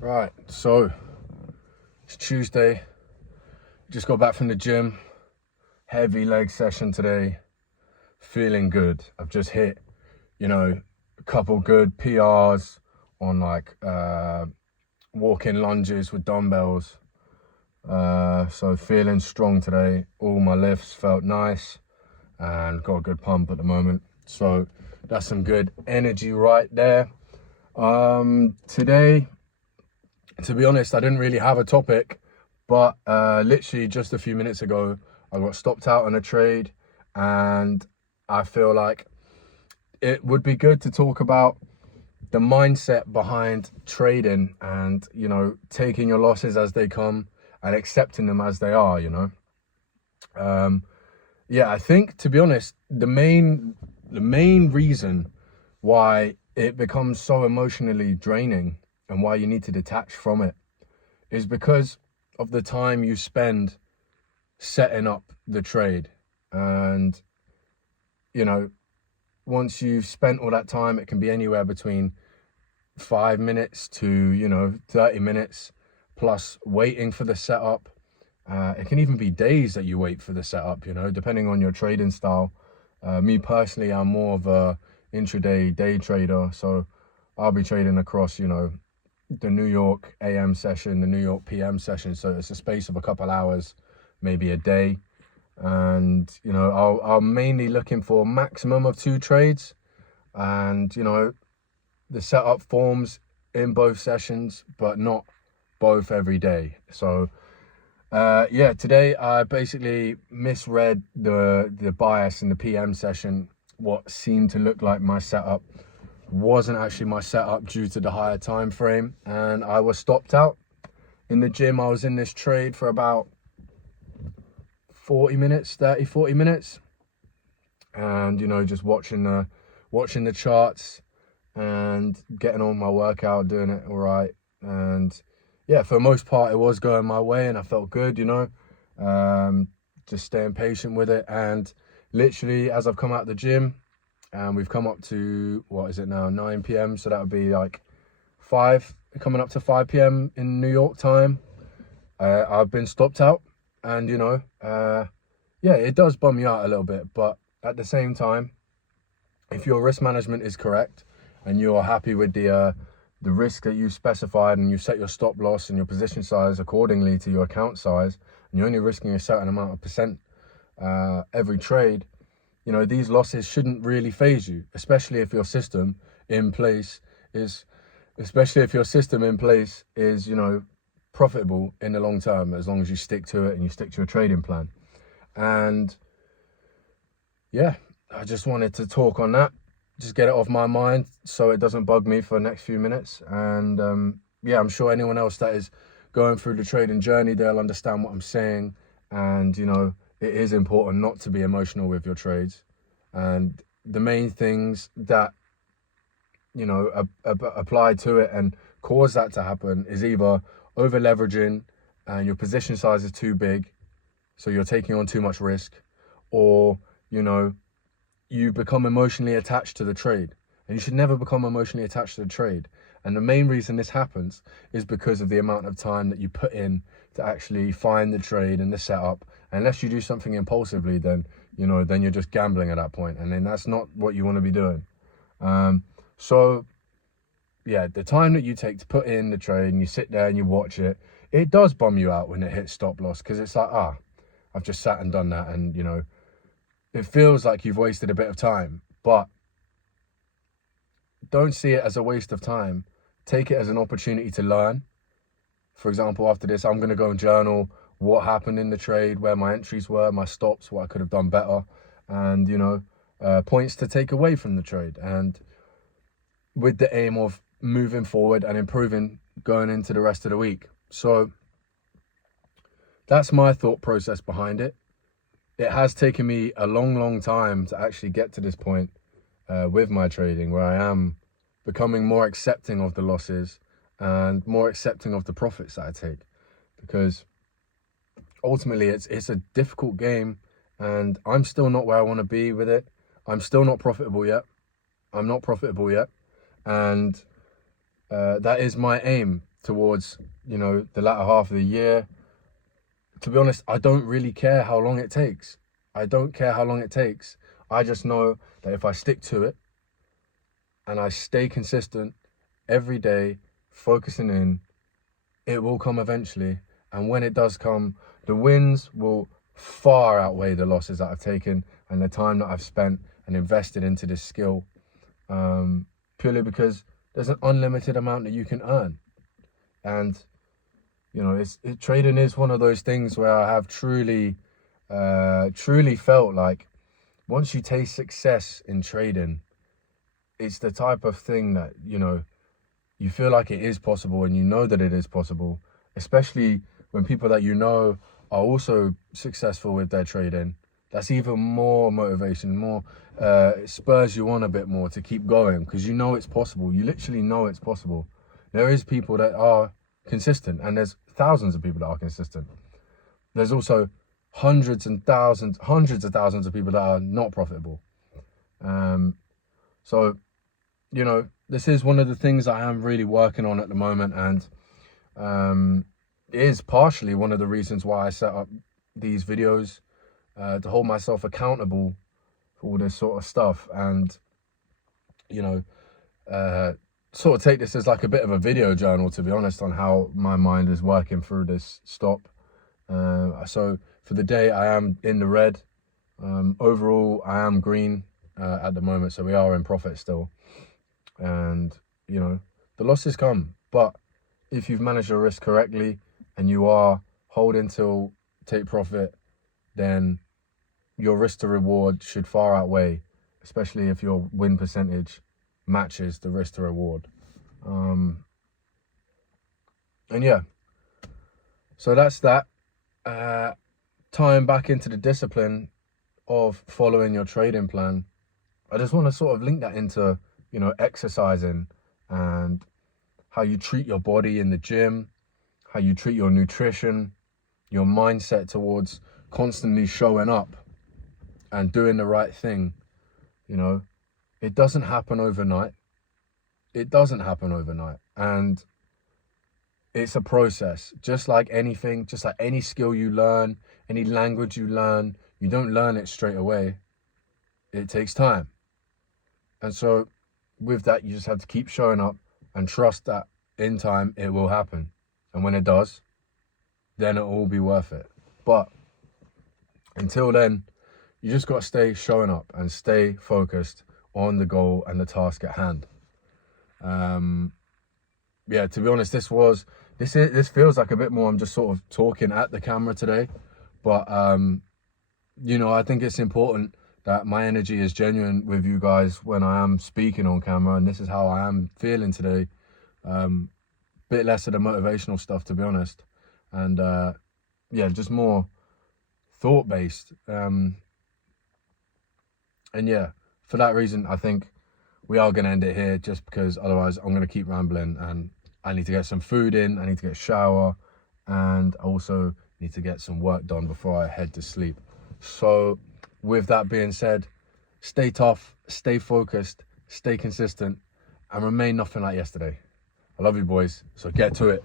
Right, so it's Tuesday. Just got back from the gym. Heavy leg session today. Feeling good. I've just hit, a couple good PRs on like walking lunges with dumbbells. So feeling strong today. All my lifts felt nice and got a good pump at the moment. So that's some good energy right there. Today, to be honest, I didn't really have a topic, but literally just a few minutes ago, I got stopped out on a trade, and I feel like it would be good to talk about the mindset behind trading and, taking your losses as they come and accepting them as they are, I think, to be honest, the main reason why it becomes so emotionally draining and why you need to detach from it is because of the time you spend setting up the trade. And, once you've spent all that time, it can be anywhere between 5 minutes to, 30 minutes plus waiting for the setup. It can even be days that you wait for the setup, depending on your trading style. Me personally, I'm more of a intraday day trader. So I'll be trading across, the New York AM session, the New York PM session. So it's a space of a couple hours, maybe a day. And, I'm mainly looking for a maximum of 2 trades. And, the setup forms in both sessions, but not both every day. So, today I basically misread the bias in the PM session. What seemed to look like my setup wasn't actually my setup due to the higher time frame, and I was stopped out. In the gym, I was in this trade for about 40 minutes, and just watching the charts and getting on my workout, doing it all right. And yeah, for the most part, it was going my way and I felt good, just staying patient with it. And literally, as I've come out of the gym, and we've come up to, what is it now, 9 p.m. So that would be like 5, coming up to 5 p.m. in New York time. I've been stopped out, and it does bum you out a little bit. But at the same time, if your risk management is correct and you're happy with the risk that you've specified, and you set your stop loss and your position size accordingly to your account size, and you're only risking a certain amount of percent every trade, these losses shouldn't really phase you, especially if your system in place is, profitable in the long term, as long as you stick to it and you stick to your trading plan. And yeah, I just wanted to talk on that, just get it off my mind so it doesn't bug me for the next few minutes. And I'm sure anyone else that is going through the trading journey, they'll understand what I'm saying. And, it is important not to be emotional with your trades. And the main things that, apply to it and cause that to happen is either over leveraging and your position size is too big, so you're taking on too much risk, or, you become emotionally attached to the trade. And you should never become emotionally attached to the trade. And the main reason this happens is because of the amount of time that you put in to actually find the trade and the setup. Unless you do something impulsively, then you're just gambling at that point, and then that's not what you want to be doing. The time that you take to put in the trade and you sit there and you watch it, it does bum you out when it hits stop loss, because it's like, I've just sat and done that, and it feels like you've wasted a bit of time. But don't see it as a waste of time. Take it as an opportunity to learn. For example, after this, I'm going to go and journal what happened in the trade, where my entries were, my stops, what I could have done better, and, points to take away from the trade. And with the aim of moving forward and improving going into the rest of the week. So that's my thought process behind it. It has taken me a long time to actually get to this point with my trading, where I am becoming more accepting of the losses and more accepting of the profits that I take, because ultimately it's a difficult game, and I'm still not where I want to be with it. I'm still not profitable yet. And that is my aim. towards, you know, the latter half of the year, to be honest, I don't really care how long it takes. I don't care how long it takes. I just know that if I stick to it and I stay consistent every day, focusing in, it will come eventually. And when it does come, the wins will far outweigh the losses that I've taken and the time that I've spent and invested into this skill. Purely because there's an unlimited amount that you can earn. And, you know, trading is one of those things where I have truly felt like once you taste success in trading, it's the type of thing that, you know, you feel like it is possible and you know that it is possible, especially when people that you know are also successful with their trading. That's even more motivation, more it spurs you on a bit more to keep going because you know it's possible. You literally know it's possible. There is people that are consistent and there's thousands of people that are consistent. There's also hundreds of thousands of people that are not profitable. So, you know, this is one of the things I am really working on at the moment, and it is partially one of the reasons why I set up these videos, to hold myself accountable for all this sort of stuff, and, you know, sort of take this as like a bit of a video journal, to be honest, on how my mind is working through this stop. So for the day, I am in the red. Overall, I am green at the moment, so we are in profit still. And, you know, the losses come, but if you've managed your risk correctly and you are holding till take profit, then your risk to reward should far outweigh, especially if your win percentage matches the risk to reward. And yeah, so that's that. Tying back into the discipline of following your trading plan, I just want to sort of link that into, you know, exercising and how you treat your body in the gym, how you treat your nutrition, your mindset towards constantly showing up and doing the right thing. You know, it doesn't happen overnight. It doesn't happen overnight. And it's a process, just like anything, just like any skill you learn, any language you learn, you don't learn it straight away. It takes time. And so with that, you just have to keep showing up and trust that in time it will happen. And when it does, then it'll all be worth it. But until then, you just got to stay showing up and stay focused on the goal and the task at hand. Yeah, to be honest, this feels like a bit more, I'm just sort of talking at the camera today. But, you know, I think it's important that my energy is genuine with you guys when I am speaking on camera, and this is how I am feeling today. Bit less of the motivational stuff, to be honest, and yeah, just more thought-based. And yeah, for that reason, I think we are going to end it here, just because otherwise I'm going to keep rambling, and I need to get some food in, I need to get a shower, and I also need to get some work done before I head to sleep. So with that being said, stay tough, stay focused, stay consistent, and remain nothing like yesterday. I love you, boys, so get to it.